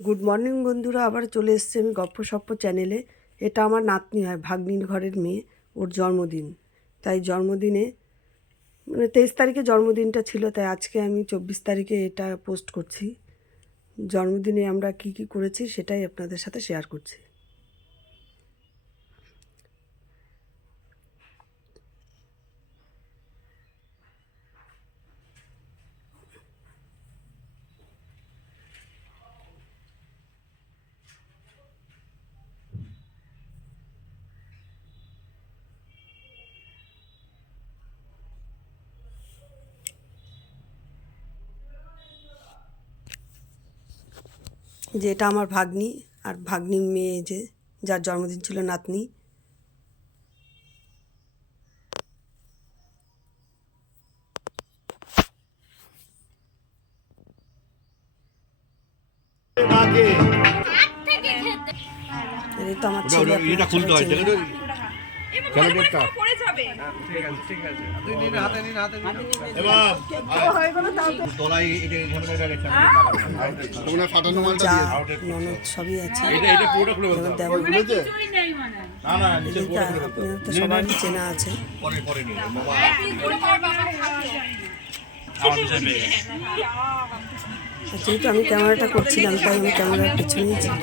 Good morning বন্ধুরা, আবার চলে এসেছি আমি গপ্পসপ্প চ্যানেলে। এটা আমার নাতনি হয়, ভাগ্নির ঘরের মেয়ে, ওর জন্মদিন। তাই জন্মদিনে মানে 23 তারিখে জন্মদিনটা ছিল, তাই আজকে আমি 24 তারিখে এটা পোস্ট করছি। জন্মদিনে আমরা কি কি করেছি সেটাই আপনাদের সাথে শেয়ার করছি। যে এটা আমার ভাগ্নি আর ভাগ্নির মেয়ে, যে যার জন্মদিন ছিল, নাতনি। আর এই তো আমার ছেলে, আপনারা সবাই চেনেন। ননদ সবই আছে, আপনার তো সবারই চেনা আছে। যেহেতু আমি ক্যামেরাটা করছিলাম, তাই আমি ক্যামেরার পেছনেই ছিলাম।